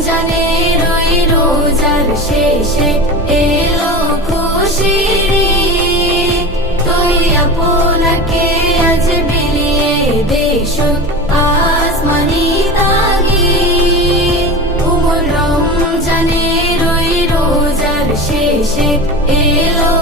রমজানের ওই রোজার শেষে এলো খুশির ঈদ। তুই আপনাকে আজ বিলিয়ে দে শুধু আসমানি তাগিদ। রমজানের ওই রোজার শেষে এলো